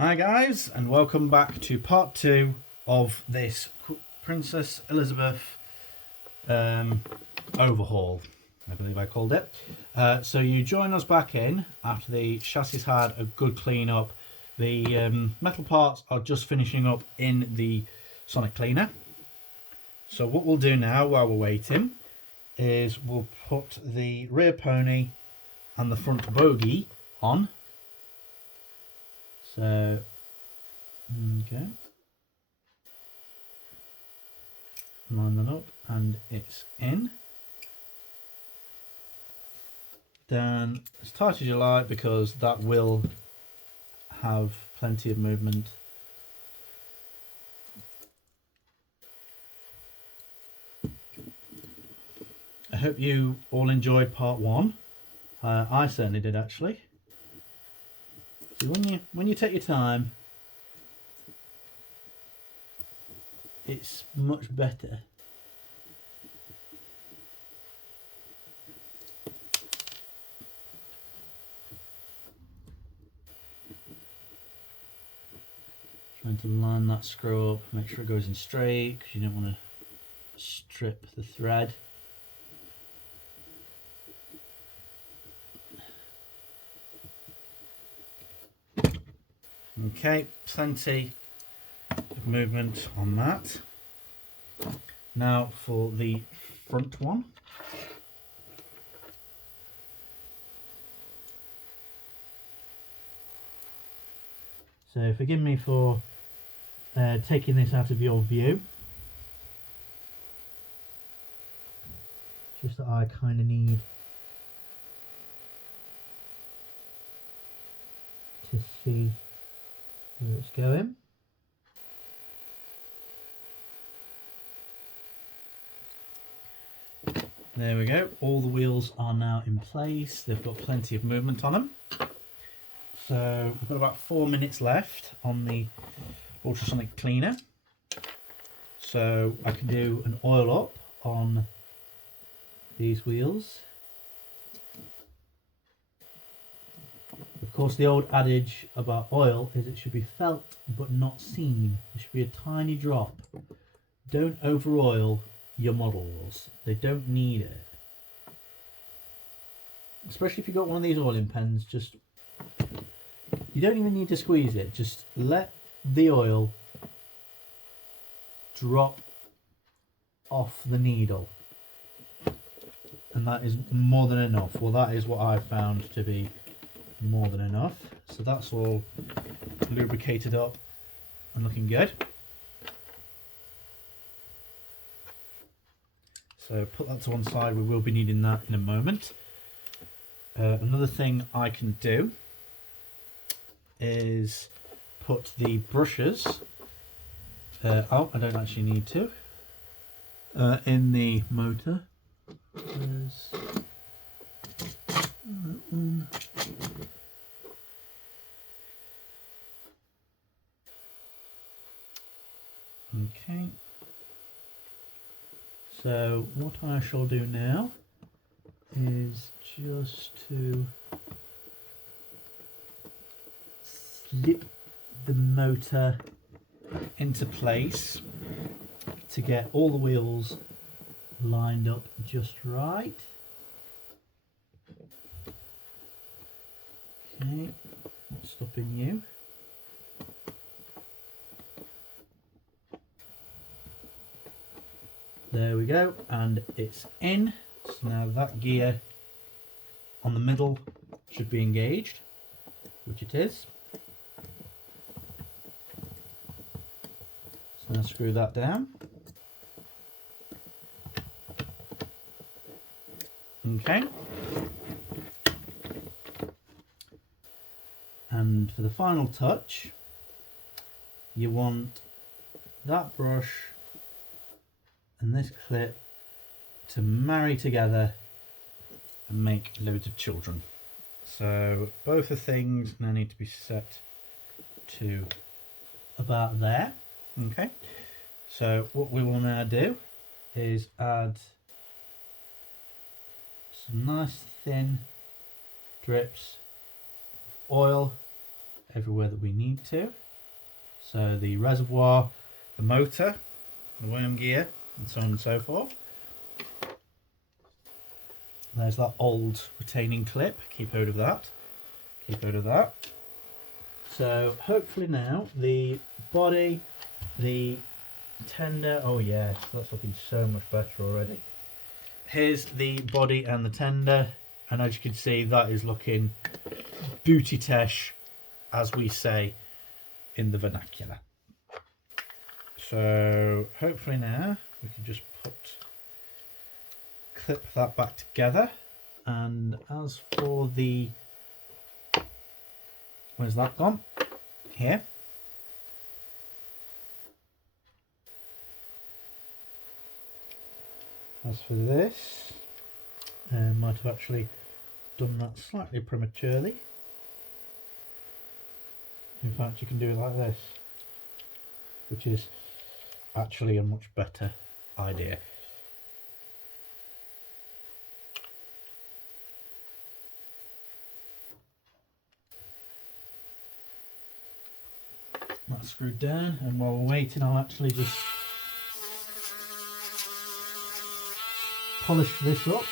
Hi guys, and welcome back to part 2 of this Princess Elizabeth overhaul, I believe I called it. So you join us back in after the chassis had a good clean up. The metal parts are just finishing up in the sonic cleaner. So what we'll do now while we're waiting is we'll put the rear pony and the front bogie on. So, okay, line that up and it's in. Then as tight as you like, because that will have plenty of movement. I hope you all enjoyed part 1. I certainly did, actually. So when you take your time, it's much better. Trying to line that screw up, make sure it goes in straight, because you don't want to strip the thread. Okay, plenty of movement on that. Now for the front one. So forgive me for taking this out of your view. Just that I kind of need to see where it's going. There we go, all the wheels are now in place. They've got plenty of movement on them. So we've got about 4 minutes left on the ultrasonic cleaner. So I can do an oil up on these wheels. Of course, the old adage about oil is it should be felt but not seen. There should be a tiny drop. Don't over oil your models. They don't need it. Especially if you've got one of these oiling pens, you don't even need to squeeze it. Just let the oil drop off the needle. And that is more than enough. Well, that is what I've found to be more than enough. So that's all lubricated up and looking good. So put that to one side, we will be needing that in a moment. Another thing I can do is put the brushes, oh, I don't actually need to, in the motor. There's that one. Okay. So what I shall do now is just to slip the motor into place to get all the wheels lined up just right. Okay, not stopping you. There we go, and it's in. So now that gear on the middle should be engaged, which it is. So now screw that down. Okay. And for the final touch, you want that brush and this clip to marry together and make loads of children. So both the things now need to be set to about there. Okay, so what we will now do is add some nice thin drips of oil everywhere that we need to. So the reservoir, the motor, the worm gear, and so on and so forth. There's that old retaining clip. Keep hold of that. Keep hold of that. So hopefully now the body, the tender, oh yes, that's looking so much better already. Here's the body and the tender, and as you can see, that is looking booty-tesh, as we say in the vernacular. So hopefully now we can just clip that back together. And as for the, where's that gone? Here. As for this, might have actually done that slightly prematurely. In fact, you can do it like this, which is actually a much better idea. That's screwed down, and while we're waiting, I'll actually just polish this up.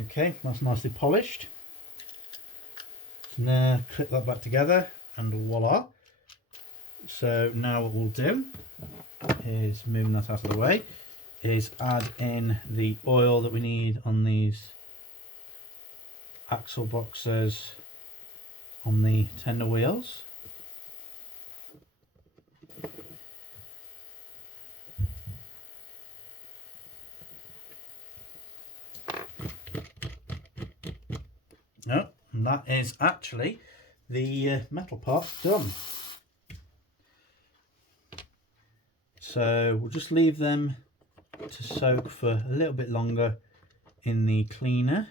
Okay, that's nicely polished. So now clip that back together and voila. So now what we'll do is, moving that out of the way, is add in the oil that we need on these axle boxes on the tender wheels. No, and that is actually the metal part done. So we'll just leave them to soak for a little bit longer in the cleaner.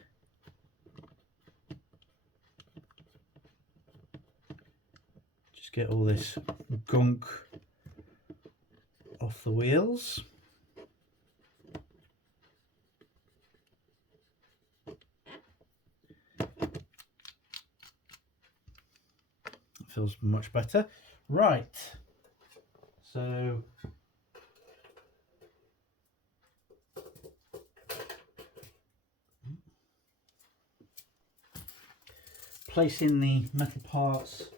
Just get all this gunk off the wheels. Feels much better. Right, so placing the metal parts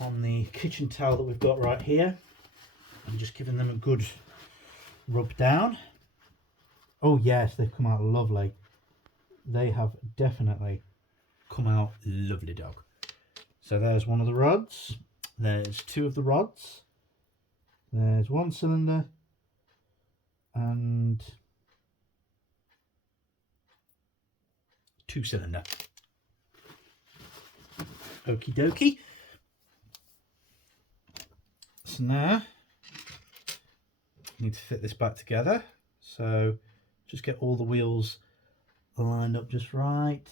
on the kitchen towel that we've got right here and just giving them a good rub down. Oh yes, they've come out lovely. They have definitely come out lovely, dog. So there's one of the rods, there's two of the rods, there's one cylinder and two cylinder. Okie dokie. So now I need to fit this back together. So just get all the wheels lined up just right.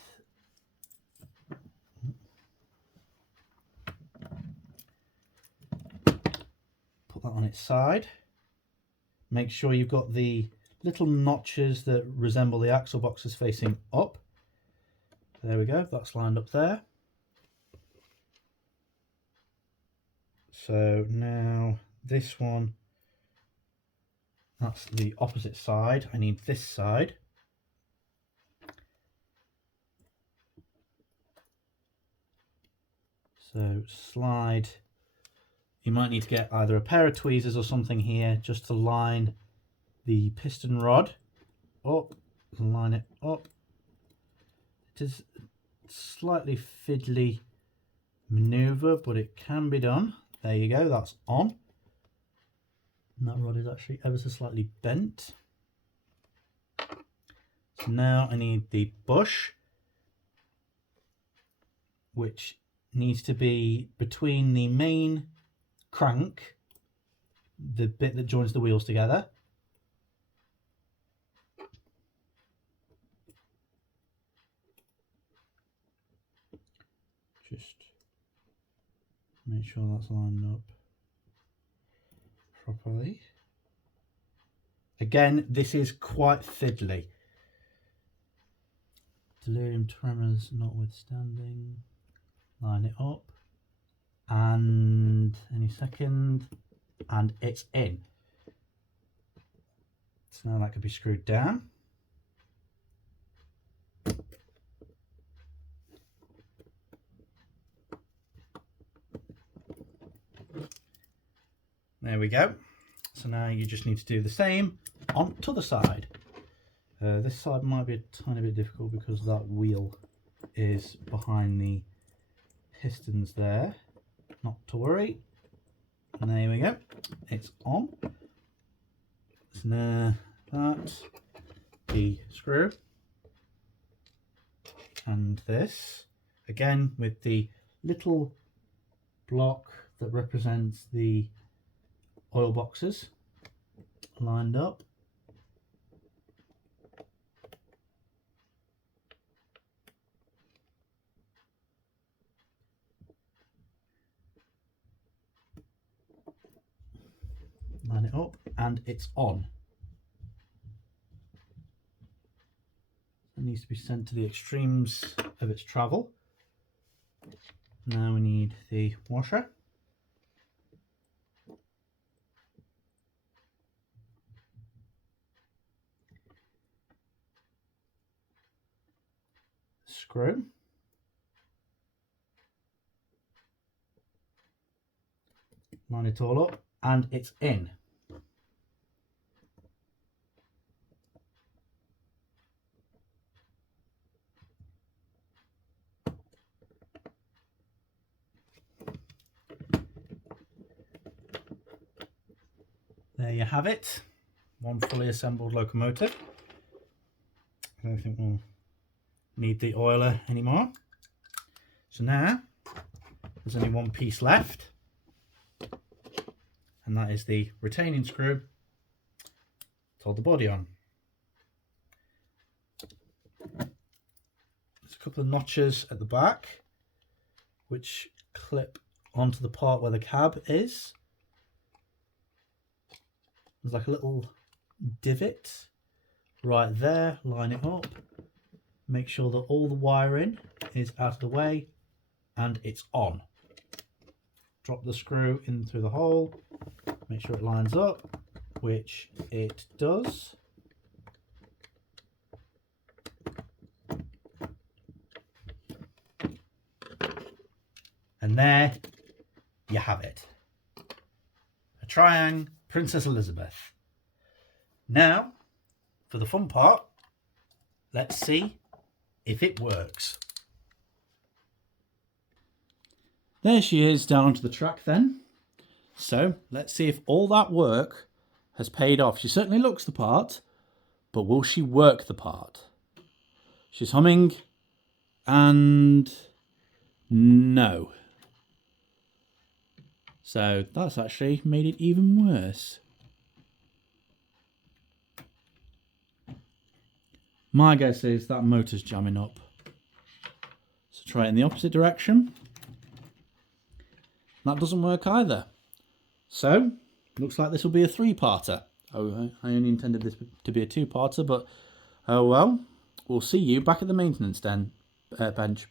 Put that on its side. Make sure you've got the little notches that resemble the axle boxes facing up. There we go, that's lined up there. So now this one, that's the opposite side. I need this side. So slide. You might need to get either a pair of tweezers or something here just to line the piston rod up, line it up. It is a slightly fiddly maneuver, but it can be done. There you go, that's on. And that rod is actually ever so slightly bent. So now I need the bush, which needs to be between the main crank, the bit that joins the wheels together, just Make sure that's lined up properly. Again, this is quite fiddly. Delirium tremors notwithstanding. Line it up. And any second. And it's in. So now that could be screwed down. There we go. So now you just need to do the same on to the side. This side might be a tiny bit difficult because that wheel is behind the pistons there. Not to worry. And there we go. It's on. So now that's the screw. And this, again with the little block that represents the oil boxes lined up. Line it up and it's on. It needs to be sent to the extremes of its travel. Now we need the washer. Screw. Line it all up and it's in. There you have it. One fully assembled locomotive. I don't think we'll need the oiler anymore. So now there's only one piece left, and that is the retaining screw to hold the body on. There's a couple of notches at the back which clip onto the part where the cab is. There's like a little divot right there. Line it up. Make sure that all the wiring is out of the way and it's on. Drop the screw in through the hole. Make sure it lines up, which it does. And there you have it. A Triang Princess Elizabeth. Now, for the fun part, let's see if it works. There she is down onto the track then. So let's see if all that work has paid off. She certainly looks the part, but will she work the part? She's humming and no. So that's actually made it even worse. My guess is that motor's jamming up. So try it in the opposite direction. That doesn't work either. So, looks like this will be a three-parter. Oh, I only intended this to be a two-parter, but oh well. We'll see you back at the maintenance bench.